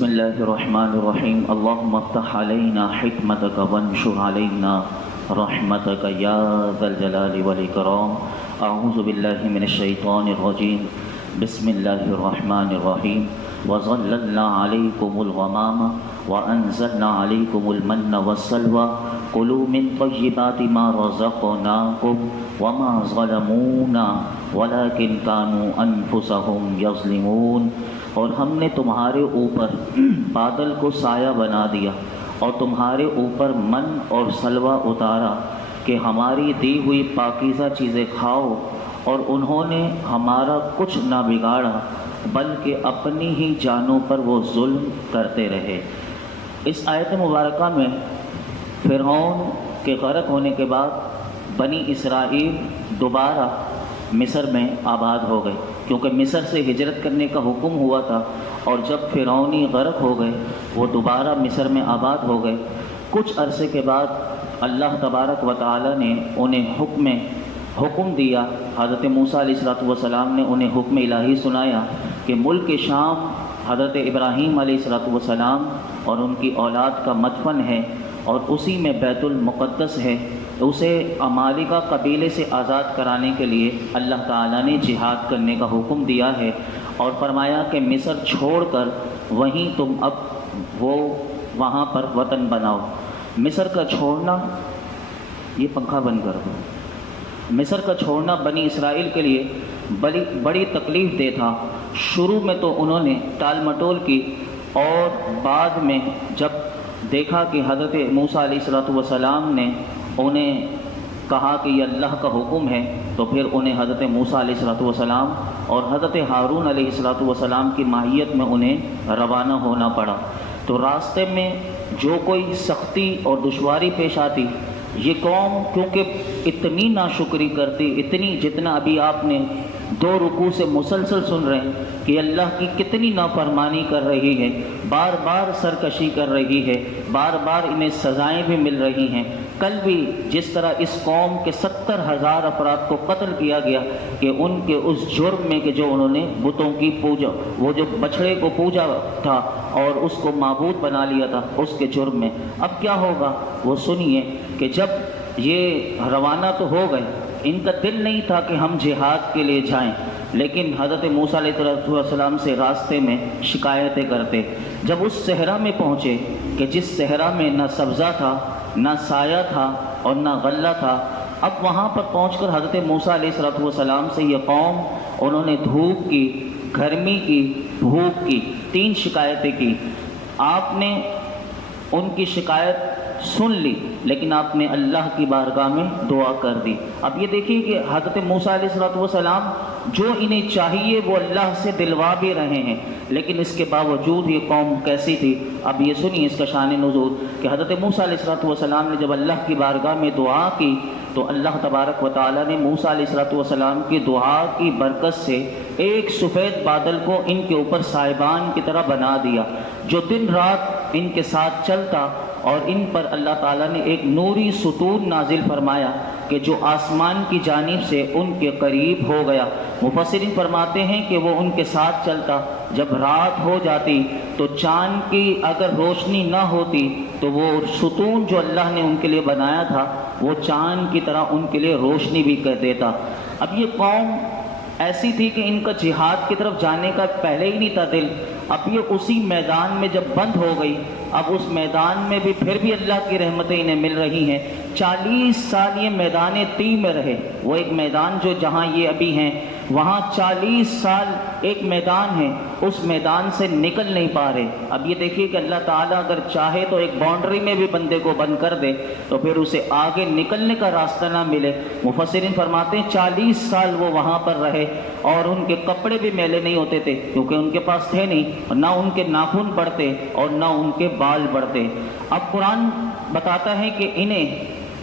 بسم الله الرحمن الرحيم اللهم افتح علينا حكمتك وانشر علينا رحمتك يا ذا الجلال والإكرام. أعوذ بالله من الشيطان الرجيم. بسم الله الرحمن الرحيم. وظللنا عليكم الغمام وأنزلنا عليكم المن والسلوى كلوا من طيبات ما رزقناكم وما ظلمونا ولكن كانوا أنفسهم يظلمون. اور ہم نے تمہارے اوپر بادل کو سایہ بنا دیا اور تمہارے اوپر من اور سلوہ اتارا کہ ہماری دی ہوئی پاکیزہ چیزیں کھاؤ، اور انہوں نے ہمارا کچھ نہ بگاڑا بلکہ اپنی ہی جانوں پر وہ ظلم کرتے رہے. اس آیت مبارکہ میں فرعون کے غرق ہونے کے بعد بنی اسرائیل دوبارہ مصر میں آباد ہو گئے، کیونکہ مصر سے ہجرت کرنے کا حکم ہوا تھا، اور جب فرعونی غرق ہو گئے وہ دوبارہ مصر میں آباد ہو گئے. کچھ عرصے کے بعد اللہ تبارک و تعالی نے انہیں حکم دیا. حضرت موسیٰ علیہ السلام نے انہیں حکم الہی سنایا کہ ملک شام حضرت ابراہیم علیہ السلام اور ان کی اولاد کا مدفن ہے، اور اسی میں بیت المقدس ہے. اسے عمالقہ قبیلے سے آزاد کرانے کے لیے اللہ تعالیٰ نے جہاد کرنے کا حکم دیا ہے، اور فرمایا کہ مصر چھوڑ کر وہیں تم اب وہاں پر وطن بناؤ. مصر کا چھوڑنا، یہ پنکھا بند کر دو. مصر کا چھوڑنا بنی اسرائیل کے لیے بڑی تکلیف دہ تھا. شروع میں تو انہوں نے ٹال مٹول کی، اور بعد میں جب دیکھا کہ حضرت موسیٰ علیہ السلام نے انہیں کہا کہ یہ اللہ کا حکم ہے، تو پھر انہیں حضرت موسیٰ علیہ السلام اور حضرت ہارون علیہ السلام کی ماہیت میں انہیں روانہ ہونا پڑا. تو راستے میں جو کوئی سختی اور دشواری پیش آتی، یہ قوم کیونکہ اتنی ناشکری کرتی، اتنی جتنا ابھی آپ نے 2 رکوع سے مسلسل سن رہے ہیں کہ اللہ کی کتنی نافرمانی کر رہی ہے، بار بار سرکشی کر رہی ہے، بار بار انہیں سزائیں بھی مل رہی ہیں. کل بھی جس طرح اس قوم کے 70,000 افراد کو قتل کیا گیا کہ ان کے اس جرم میں کہ جو انہوں نے بتوں کی پوجا، وہ جو بچڑے کو پوجا تھا اور اس کو معبود بنا لیا تھا، اس کے جرم میں. اب کیا ہوگا وہ سنیے کہ جب یہ روانہ تو ہو گئے، ان کا دل نہیں تھا کہ ہم جہاد کے لیے جائیں، لیکن حضرت موسیٰ علیہ السلام سے راستے میں شکایتیں کرتے. جب اس صحرا میں پہنچے کہ جس صحرا میں نہ سبزہ تھا، نہ سایہ تھا اور نہ غلہ تھا، اب وہاں پر پہنچ کر حضرت موسیٰ علیہ السلام سے یہ قوم، انہوں نے دھوپ کی، گرمی کی، بھوک کی، 3 شکایتیں کی. آپ نے ان کی شکایت سن لی، لیکن آپ نے اللہ کی بارگاہ میں دعا کر دی. اب یہ دیکھیے کہ حضرت موسیٰ علیہ السلام جو انہیں چاہیے وہ اللہ سے دلوا بھی رہے ہیں، لیکن اس کے باوجود یہ قوم کیسی تھی. اب یہ سنیے اس کا شان نزول کہ حضرت موسیٰ علیہ السلام نے جب اللہ کی بارگاہ میں دعا کی تو اللہ تبارک و تعالیٰ نے موسیٰ علیہ السلام کی دعا کی برکت سے ایک سفید بادل کو ان کے اوپر سائبان کی طرح بنا دیا، جو دن رات ان کے ساتھ چلتا، اور ان پر اللہ تعالیٰ نے ایک نوری ستون نازل فرمایا کہ جو آسمان کی جانب سے ان کے قریب ہو گیا. مفسرین فرماتے ہیں کہ وہ ان کے ساتھ چلتا، جب رات ہو جاتی تو چاند کی اگر روشنی نہ ہوتی تو وہ ستون جو اللہ نے ان کے لیے بنایا تھا وہ چاند کی طرح ان کے لیے روشنی بھی کر دیتا. اب یہ قوم ایسی تھی کہ ان کا جہاد کی طرف جانے کا پہلے ہی نہیں تھا دل. اب یہ اسی میدان میں جب بند ہو گئی، اب اس میدان میں بھی پھر بھی اللہ کی رحمتیں انہیں مل رہی ہیں. 40 سال یہ میدان طی میں رہے. وہ ایک میدان جو جہاں یہ ابھی ہیں وہاں 40 سال ایک میدان ہے، اس میدان سے نکل نہیں پا رہے. اب یہ دیکھیے کہ اللہ تعالیٰ اگر چاہے تو ایک باؤنڈری میں بھی بندے کو بند کر دے تو پھر اسے آگے نکلنے کا راستہ نہ ملے. مفسرین فرماتے ہیں 40 سال وہ وہاں پر رہے، اور ان کے کپڑے بھی میلے نہیں ہوتے تھے کیونکہ ان کے پاس تھے نہیں، نہ ان کے ناخن بڑھتے اور نہ ان کے بال بڑھتے. اب قرآن بتاتا ہے کہ انہیں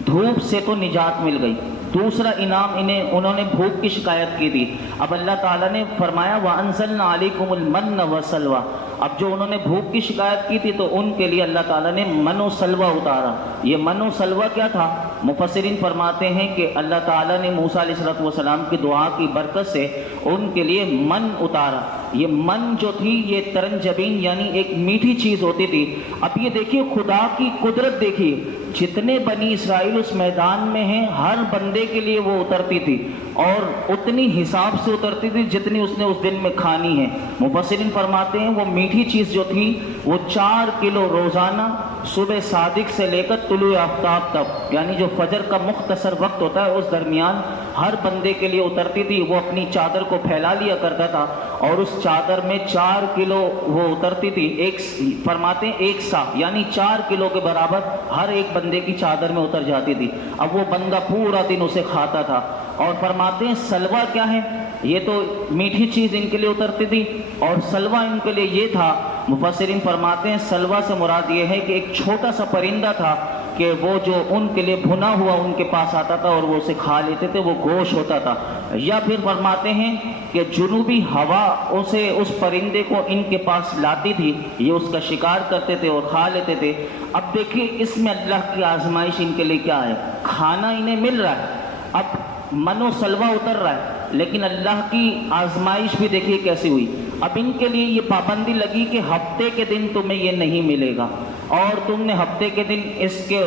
دھوپ سے تو نجات مل گئی، دوسرا انعام انہوں نے بھوک کی شکایت کی تھی. اب اللہ تعالیٰ نے فرمایا وَأَنزَلْنَا عَلَيْكُمُ الْمَنَّ وَالسَّلْوَىٰ. اب جو انہوں نے بھوک کی شکایت کی تھی تو ان کے لیے اللہ تعالیٰ نے من و سلوہ اتارا. یہ من و سلوہ کیا تھا؟ مفسرین فرماتے ہیں کہ اللہ تعالیٰ نے موسیٰ علیہ السلام کی دعا کی برکت سے ان کے لیے من اتارا. یہ من جو تھی یہ ترنجبین یعنی ایک میٹھی چیز ہوتی تھی. اب یہ دیکھیے خدا کی قدرت دیکھیے, جتنے بنی اسرائیل اس میدان میں ہیں ہر بندے کے لیے وہ اترتی تھی اور اتنی حساب سے اترتی تھی جتنی اس نے اس دن میں کھانی ہے. مفسرین فرماتے ہیں وہ میٹھی چیز جو تھی وہ 4 کلو روزانہ صبح صادق سے لے کر طلوع آفتاب تک, یعنی جو فجر کا مختصر وقت ہوتا ہے اس درمیان ہر بندے کے لیے اترتی تھی. وہ اپنی چادر کو پھیلا لیا کرتا تھا اور اس چادر میں 4 کلو وہ اترتی تھی. ایک فرماتے ہیں 1 سا یعنی 4 کلو کے برابر ہر ایک بندے کی چادر میں اتر جاتی تھی. اب وہ بندہ پورا دن اسے کھاتا تھا. اور فرماتے ہیں سلوہ کیا ہے, یہ تو میٹھی چیز ان کے لیے اترتی تھی اور سلوہ ان کے لیے یہ تھا. مفسرین فرماتے ہیں سلوہ سے مراد یہ ہے کہ ایک چھوٹا سا پرندہ تھا کہ وہ جو ان کے لیے بھنا ہوا ان کے پاس آتا تھا اور وہ اسے کھا لیتے تھے, وہ گوشت ہوتا تھا. یا پھر فرماتے ہیں کہ جنوبی ہوا اسے اس پرندے کو ان کے پاس لاتی تھی, یہ اس کا شکار کرتے تھے اور کھا لیتے تھے. اب دیکھیے اس میں اللہ کی آزمائش ان کے لیے کیا ہے, کھانا انہیں مل رہا ہے, اب من و سلوہ اتر رہا ہے, لیکن اللہ کی آزمائش بھی دیکھیے کیسی ہوئی. اب ان کے لیے یہ پابندی لگی کہ ہفتے کے دن تمہیں یہ نہیں ملے گا اور تم نے ہفتے کے دن اس کے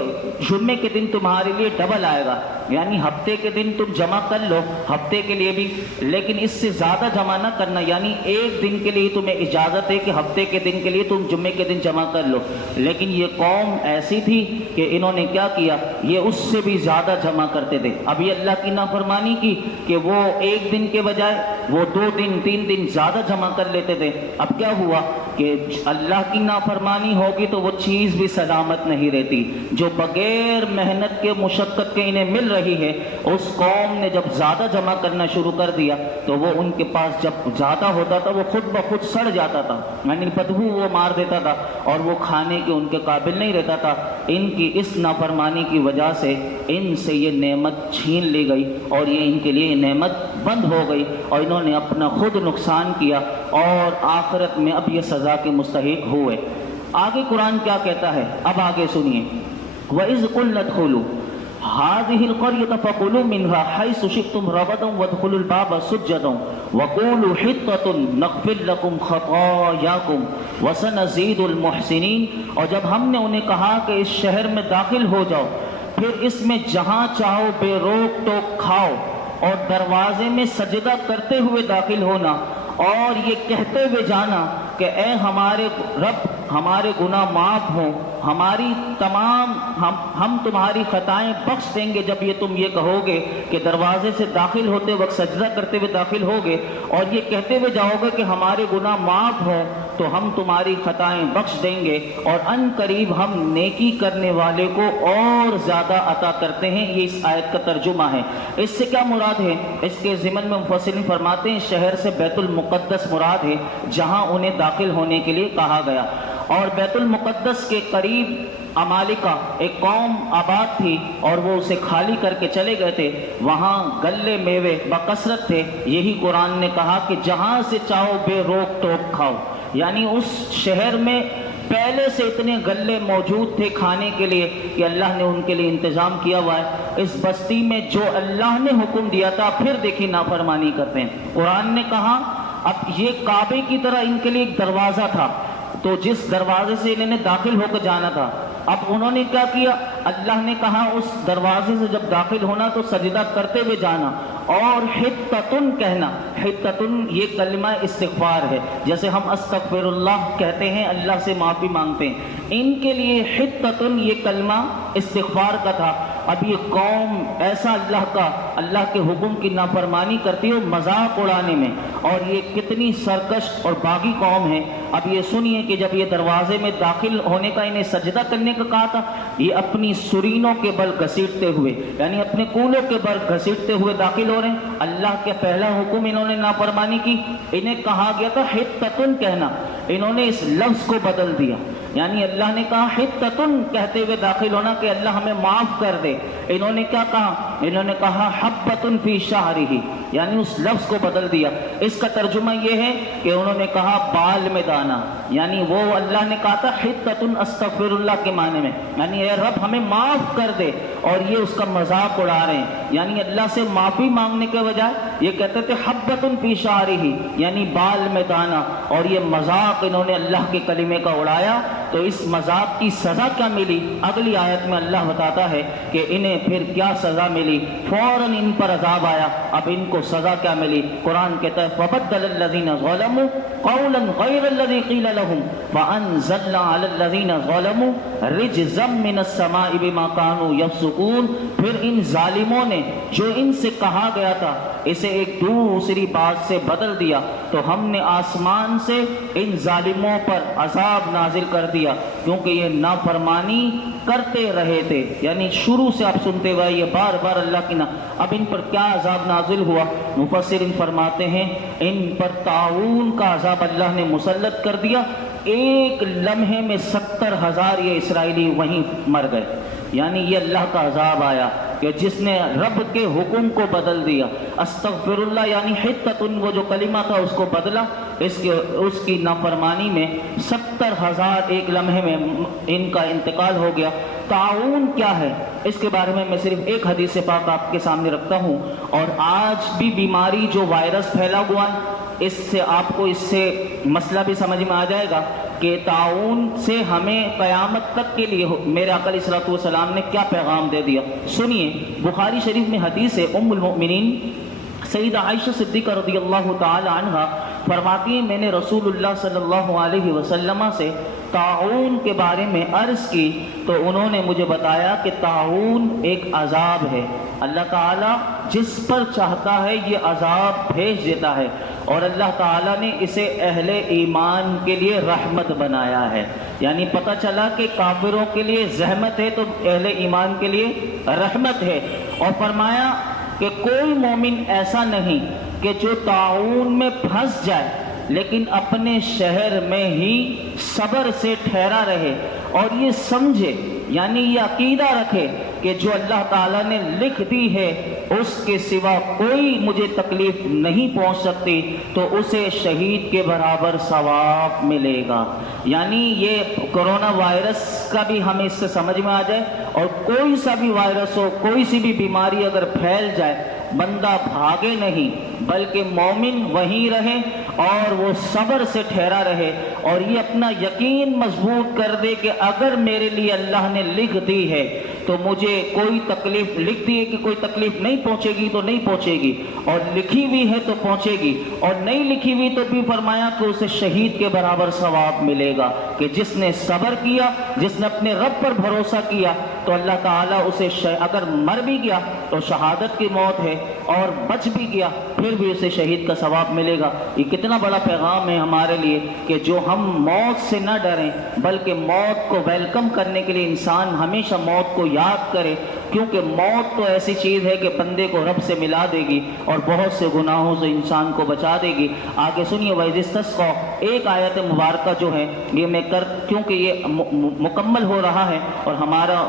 جمعے کے دن تمہارے لیے ڈبل آئے گا, یعنی ہفتے کے دن تم جمع کر لو ہفتے کے لیے بھی, لیکن اس سے زیادہ جمع نہ کرنا. یعنی ایک دن کے لیے تمہیں اجازت ہے کہ ہفتے کے دن کے لیے تم جمعے کے دن جمع کر لو. لیکن یہ قوم ایسی تھی کہ انہوں نے کیا کیا, یہ اس سے بھی زیادہ جمع کرتے تھے. اب یہ اللہ کی نافرمانی کی کہ وہ ایک دن کے بجائے وہ 2 دن 3 دن زیادہ جمع کر لیتے تھے. اب کیا ہوا کہ اللہ کی نافرمانی ہوگی تو وہ چیز بھی سلامت نہیں رہتی جو بغیر محنت کے مشقت کے انہیں مل رہی ہے. اس قوم نے جب زیادہ جمع کرنا شروع کر دیا تو وہ ان کے پاس جب زیادہ ہوتا تھا وہ خود بخود سڑ جاتا تھا, یعنی بدبو وہ مار دیتا تھا اور وہ کھانے کے ان کے قابل نہیں رہتا تھا. ان کی اس نافرمانی کی وجہ سے ان سے یہ نعمت چھین لی گئی اور یہ ان کے لیے نعمت بند ہو گئی اور انہوں نے اپنا خود نقصان کیا اور آخرت میں اب یہ سزا کے مستحق ہوئے. آگے قرآن کیا کہتا ہے, اب آگے سنیے. وَإِذْ قُلْنَا ادْخُلُوا هَٰذِهِ الْقَرْيَةَ فَكُلُوا مِنْهَا حَيْثُ شِئْتُمْ رَغَدًا وَادْخُلُوا الْبَابَ سُجَّدًا وَقُولُوا حِطَّةٌ نَغْفِرْ لَكُمْ خَطَايَاكُمْ وَسَنَزِيدُ الْمُحْسِنِينَ. اور جب ہم نے انہیں کہا کہ اس شہر میں داخل ہو جاؤ, پھر اس میں جہاں چاہو بے روک ٹوک کھاؤ اور دروازے میں سجدہ کرتے ہوئے داخل ہونا اور یہ کہتے ہوئے جانا کہ اے ہمارے رب ہمارے گناہ معاف ہوں, ہماری تمام ہم تمہاری خطائیں بخش دیں گے. جب یہ تم یہ کہو گے کہ دروازے سے داخل ہوتے وقت سجدہ کرتے ہوئے داخل ہوگے اور یہ کہتے ہوئے جاؤ گے کہ ہمارے گناہ معاف ہوں تو ہم تمہاری خطائیں بخش دیں گے اور ان قریب ہم نیکی کرنے والے کو اور زیادہ عطا کرتے ہیں. یہ اس آیت کا ترجمہ ہے. اس سے کیا مراد ہے, اس کے ضمن میں مفسرین فرماتے ہیں شہر سے بیت المقدس مراد ہے جہاں انہیں داخل ہونے کے لیے کہا گیا. اور بیت المقدس کے قریب عمالقہ ایک قوم آباد تھی اور وہ اسے خالی کر کے چلے گئے تھے. وہاں غلے میوے بکثرت تھے. یہی قرآن نے کہا کہ جہاں سے چاہو بے روک ٹوک کھاؤ, یعنی اس شہر میں پہلے سے اتنے غلے موجود تھے کھانے کے لیے کہ اللہ نے ان کے لیے انتظام کیا ہوا ہے. اس بستی میں جو اللہ نے حکم دیا تھا پھر دیکھیں نافرمانی کرتے ہیں. قرآن نے کہا اب یہ کعبے کی طرح ان کے لیے ایک دروازہ تھا تو جس دروازے سے انہوں نے داخل ہو کر جانا تھا, اب انہوں نے کیا کیا, اللہ نے کہا اس دروازے سے جب داخل ہونا تو سجدہ کرتے ہوئے جانا اور حطتن کہنا. حطتن یہ کلمہ استغفار ہے, جیسے ہم استغفر اللہ کہتے ہیں اللہ سے معافی مانگتے ہیں, ان کے لیے حطتن یہ کلمہ استغفار کا تھا. اب یہ قوم ایسا اللہ کے حکم کی نافرمانی کرتی ہے مذاق اڑانے میں, اور یہ کتنی سرکش اور باغی قوم ہے. اب یہ سنیے کہ جب یہ دروازے میں داخل ہونے کا انہیں سجدہ کرنے کا کہا تھا, یہ اپنی سرینوں کے بل گھسیٹتے ہوئے یعنی اپنے کولوں کے بل گھسیٹتے ہوئے داخل ہو رہے ہیں. اللہ کے پہلا حکم انہوں نے نافرمانی کی, انہیں کہا گیا تھا حطتن کہنا, انہوں نے اس لفظ کو بدل دیا. یعنی اللہ نے کہا حطتن کہتے ہوئے داخل ہونا کہ اللہ ہمیں معاف کر دے. انہوں نے کیا کہا, انہوں نے کہا حبتن فی شعرہ, یعنی اس لفظ کو بدل دیا. اس کا ترجمہ یہ ہے کہ انہوں نے کہا بال میں دانا, یعنی وہ اللہ نے کہا تھا حتۃ استغفر اللہ کے معنی میں، یعنی اے رب ہمیں معاف کر دے، اور یہ اس کا مذاق اڑا رہے ہیں، یعنی اللہ سے معافی مانگنے کے بجائے یہ کہتے تھے حبۃ فی شعرہ، یعنی بال میں دانہ، اور یہ مذاق انہوں نے اللہ کے کلمے کا اڑایا۔ تو اس مذاق کی سزا کیا ملی؟ اگلی آیت میں اللہ بتاتا ہے کہ انہیں پھر کیا سزا ملی، فوراً ان پر عذاب آیا، اب ان کو سزا کیا ملی؟ قرآن کہتا ہے فَبَدَّلَ الَّذِينَ ظَلَمُوا قَوْلًا غَيْرَ الَّذِي قِيلَ لَهُمْ فَأَنزَلْنَا عَلَى الَّذِينَ ظَلَمُوا رِجْزًا مِّنَ السَّمَاءِ بِمَا كَانُوا يَفْسُقُونَ۔ پھر ان ظالموں نے جو ان سے کہا گیا تھا اسے ایک دوسری بات سے بدل دیا، تو ہم نے آسمان سے ان ظالموں پر عذاب نازل کر دیا، کیونکہ یہ نافرمانی کرتے رہے تھے۔ یعنی شروع سے آپ سنتے ہوئے یہ بار بار اللہ کی اب ان پر کیا عذاب نازل ہوا؟ مفسرین فرماتے ہیں ان پر طاعون کا عذاب اللہ نے مسلط کر دیا، ایک لمحے میں 70,000 یہ اسرائیلی وہیں مر گئے۔ یعنی یہ اللہ کا عذاب آیا کہ جس نے رب کے حکم کو بدل دیا۔ استغفر اللہ یعنی حتۃ، وہ جو کلمہ تھا اس کو بدلا، اس کی نافرمانی میں 70,000 ایک لمحے میں ان کا انتقال ہو گیا۔ طاعون کیا ہے اس کے بارے میں صرف ایک حدیث پاک آپ کے سامنے رکھتا ہوں، اور آج بھی بیماری جو وائرس پھیلا ہوا ہے اس سے آپ کو اس سے مسئلہ بھی سمجھ میں آ جائے گا کہ طاعون سے ہمیں قیامت تک کے لیے میرے آقا علیہ الصلوۃ والسلام نے کیا پیغام دے دیا۔ سنیے، بخاری شریف میں حدیث ہے، ام المؤمنین سیدہ عائشہ صدیقہ رضی اللہ تعالی عنہا فرماتی ہیں میں نے رسول اللہ صلی اللہ علیہ وسلم سے طاعون کے بارے میں عرض کی تو انہوں نے مجھے بتایا کہ طاعون ایک عذاب ہے، اللہ تعالیٰ جس پر چاہتا ہے یہ عذاب بھیج دیتا ہے، اور اللہ تعالیٰ نے اسے اہل ایمان کے لیے رحمت بنایا ہے۔ یعنی پتہ چلا کہ کافروں کے لیے زحمت ہے تو اہل ایمان کے لیے رحمت ہے۔ اور فرمایا کہ کوئی مومن ایسا نہیں کہ جو طاعون میں پھنس جائے لیکن اپنے شہر میں ہی صبر سے ٹھہرا رہے اور یہ سمجھے، یعنی یہ عقیدہ رکھے کہ جو اللہ تعالیٰ نے لکھ دی ہے اس کے سوا کوئی مجھے تکلیف نہیں پہنچ سکتی، تو اسے شہید کے برابر ثواب ملے گا۔ یعنی یہ کرونا وائرس کا بھی ہمیں اس سے سمجھ میں آ جائے، اور کوئی سا بھی وائرس ہو، کوئی سی بھی بیماری اگر پھیل جائے، بندہ بھاگے نہیں بلکہ مومن وہیں رہے اور وہ صبر سے ٹھہرا رہے، اور یہ اپنا یقین مضبوط کر دے کہ اگر میرے لیے اللہ نے لکھ دی ہے تو مجھے کوئی تکلیف، لکھ دی ہے کہ کوئی تکلیف نہیں پہنچے گی تو نہیں پہنچے گی، اور لکھی ہوئی ہے تو پہنچے گی، اور نہیں لکھی ہوئی تو بھی فرمایا کہ اسے شہید کے برابر ثواب ملے گا، کہ جس نے صبر کیا، جس نے اپنے رب پر بھروسہ کیا تو اللہ تعالیٰ اسے اگر مر بھی گیا تو شہادت کی موت ہے، اور بچ بھی گیا پھر بھی اسے شہید کا ثواب ملے گا۔ یہ کتنا بڑا پیغام ہے ہمارے لیے کہ جو ہم موت سے نہ ڈریں بلکہ موت کو ویلکم کرنے کے لیے انسان ہمیشہ موت کو یاد کرے، کیونکہ موت تو ایسی چیز ہے کہ بندے کو رب سے ملا دے گی اور بہت سے گناہوں سے انسان کو بچا دے گی۔ آگے سنیے، وَإِذِ اسْتَسْقَىٰ، ایک آیت مبارکہ جو ہے یہ میں کیونکہ یہ مکمل ہو رہا ہے اور ہمارا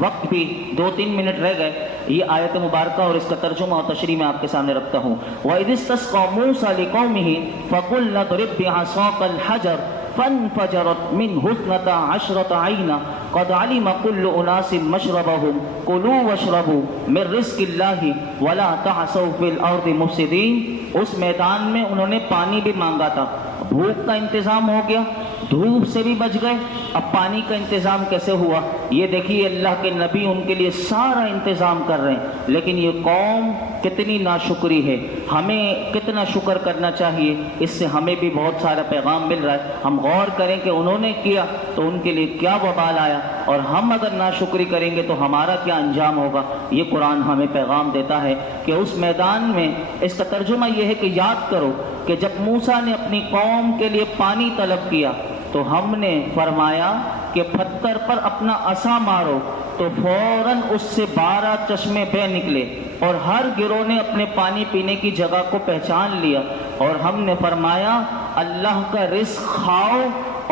وقت بھی 2-3 منٹ رہ گئے، یہ آیت مبارکہ اور اس کا ترجمہ اور تشریح میں آپ کے سامنے رکھتا ہوں۔ وَإِذِ اسْتَسْقَىٰ مُوسَىٰ لِقَوْمِهِ فَقُلْنَا اضْرِب بِّعَصَاكَ الْحَجَرَ فانفجرت منه 12 عينا قد علم كل اناس مشربهم كلوا واشربوا من رزق الله ولا تعثوا في الارض مفسدين۔ اس میدان میں انہوں نے پانی بھی مانگا تھا، بھوک کا انتظام ہو گیا، دھوپ سے بھی بچ گئے، اب پانی کا انتظام کیسے ہوا؟ یہ دیکھیے اللہ کے نبی ان کے لیے سارا انتظام کر رہے ہیں، لیکن یہ قوم کتنی ناشکری ہے۔ ہمیں کتنا شکر کرنا چاہیے، اس سے ہمیں بھی بہت سارا پیغام مل رہا ہے۔ ہم غور کریں کہ انہوں نے کیا تو ان کے لیے کیا وبال آیا، اور ہم اگر ناشکری کریں گے تو ہمارا کیا انجام ہوگا۔ یہ قرآن ہمیں پیغام دیتا ہے کہ اس میدان میں، اس کا ترجمہ یہ ہے کہ یاد کرو کہ جب موسیٰ نے اپنی قوم کے لیے پانی طلب کیا تو ہم نے فرمایا کہ پتھر پر اپنا عصا مارو، تو فوراً اس سے 12 چشمے بہ نکلے، اور ہر گروہ نے اپنے پانی پینے کی جگہ کو پہچان لیا، اور ہم نے فرمایا اللہ کا رزق کھاؤ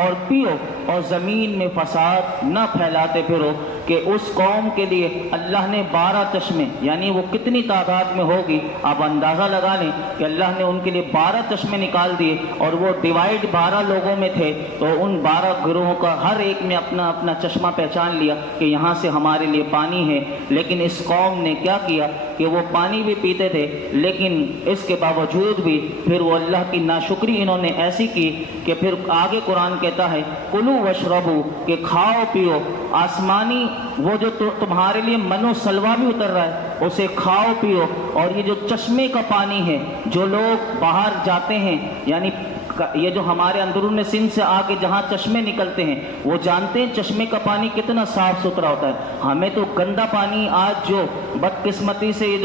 اور پیو، اور زمین میں فساد نہ پھیلاتے پھرو، کہ اس قوم کے لیے اللہ نے 12 چشمے، یعنی وہ کتنی تعداد میں ہوگی آپ اندازہ لگا لیں کہ اللہ نے ان کے لیے 12 چشمے نکال دیے، اور وہ ڈیوائیڈ 12 لوگوں میں تھے، تو ان 12 گروہوں کا ہر ایک نے اپنا اپنا چشمہ پہچان لیا کہ یہاں سے ہمارے لیے پانی ہے۔ لیکن اس قوم نے کیا کیا کہ وہ پانی بھی پیتے تھے، لیکن اس کے باوجود بھی پھر وہ اللہ کی ناشکری انہوں نے ایسی کی کہ پھر آگے قرآن کہتا ہے کلوا واشربوا، کہ کھاؤ پیو، آسمانی وہ جو تمہارے لیے من و سلوہ بھی اتر رہا ہے اسے کھاؤ پیو، اور یہ جو چشمے کا پانی ہے، جو لوگ باہر جاتے ہیں، یعنی یہ جو ہمارے اندرون سندھ سے آ کے جہاں چشمے نکلتے ہیں وہ جانتے ہیں چشمے کا پانی کتنا صاف ستھرا ہوتا ہے۔ ہمیں تو گندا پانی آج جو بدقسمتی سے یہ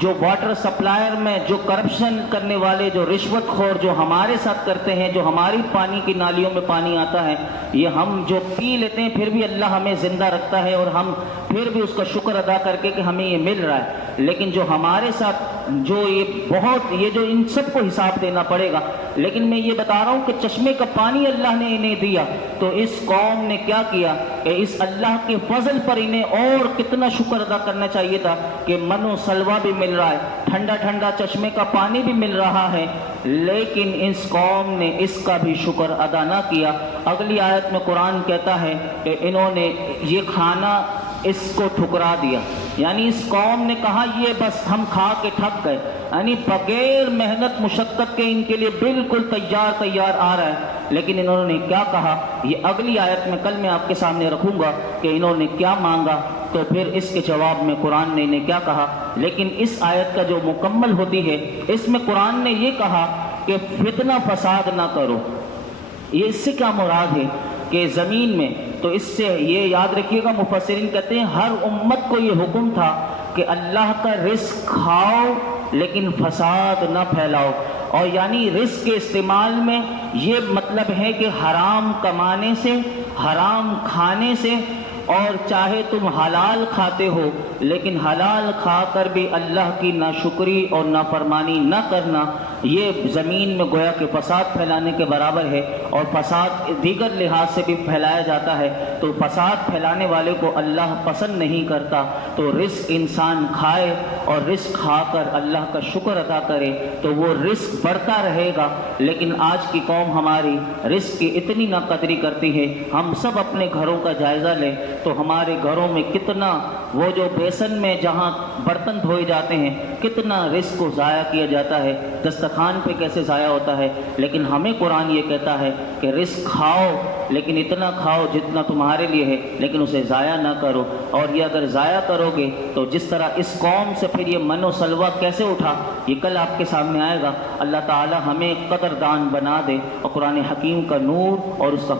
جو واٹر سپلائر میں جو کرپشن کرنے والے، جو رشوت خور جو ہمارے ساتھ کرتے ہیں، جو ہماری پانی کی نالیوں میں پانی آتا ہے، یہ ہم جو پی لیتے ہیں پھر بھی اللہ ہمیں زندہ رکھتا ہے، اور ہم پھر بھی اس کا شکر ادا کر کے کہ ہمیں یہ مل رہا ہے۔ لیکن جو ہمارے ساتھ جو یہ جو ان سب کو حساب دینا پڑے گا، لیکن میں یہ بتا رہا ہوں کہ چشمے کا پانی اللہ نے انہیں دیا، تو اس قوم نے کیا کیا کہ اس اللہ کے فضل پر انہیں اور کتنا شکر ادا کرنا چاہیے تھا کہ من و سلوہ بھی مل رہا ہے، ٹھنڈا ٹھنڈا چشمے کا پانی بھی مل رہا ہے، لیکن اس قوم نے اس کا بھی شکر ادا نہ کیا۔ اگلی آیت میں قرآن کہتا ہے کہ انہوں نے یہ کھانا اس کو ٹھکرا دیا، یعنی اس قوم نے کہا یہ بس ہم کھا کے تھک گئے، یعنی بغیر محنت مشقت کے ان کے لیے بالکل تیار آ رہا ہے۔ لیکن انہوں نے کیا کہا، یہ اگلی آیت میں کل میں آپ کے سامنے رکھوں گا کہ انہوں نے کیا مانگا، تو پھر اس کے جواب میں قرآن نے انہیں کیا کہا۔ لیکن اس آیت کا جو مکمل ہوتی ہے، اس میں قرآن نے یہ کہا کہ فتنہ فساد نہ کرو۔ یہ اس سے کیا مراد ہے کہ زمین میں، تو اس سے یہ یاد رکھیے گا، مفسرین کہتے ہیں ہر امت کو یہ حکم تھا کہ اللہ کا رزق کھاؤ لیکن فساد نہ پھیلاؤ، اور یعنی رزق کے استعمال میں یہ مطلب ہے کہ حرام کمانے سے، حرام کھانے سے، اور چاہے تم حلال کھاتے ہو لیکن حلال کھا کر بھی اللہ کی ناشکری اور نافرمانی نہ کرنا، یہ زمین میں گویا کہ فساد پھیلانے کے برابر ہے، اور فساد دیگر لحاظ سے بھی پھیلایا جاتا ہے، تو فساد پھیلانے والے کو اللہ پسند نہیں کرتا۔ تو رزق انسان کھائے اور رزق کھا کر اللہ کا شکر ادا کرے تو وہ رزق بڑھتا رہے گا۔ لیکن آج کی قوم ہماری رزق کی اتنی نہ قدری کرتی ہے۔ ہم سب اپنے گھروں کا جائزہ لیں تو ہمارے گھروں میں کتنا وہ جو بیسن میں جہاں برتن دھوئے جاتے ہیں کتنا رزق کو ضائع کیا جاتا ہے، دسترخوان پہ کیسے ضائع ہوتا ہے۔ لیکن ہمیں قرآن یہ کہتا ہے کہ رزق کھاؤ لیکن اتنا کھاؤ جتنا تمہارے لیے ہے، لیکن اسے ضائع نہ کرو۔ اور یہ اگر ضائع کرو گے تو جس طرح اس قوم سے پھر یہ من و سلوہ کیسے اٹھا، یہ کل آپ کے سامنے آئے گا۔ اللہ تعالی ہمیں قدردان بنا دے اور قرآن حکیم کا نور اور اس کا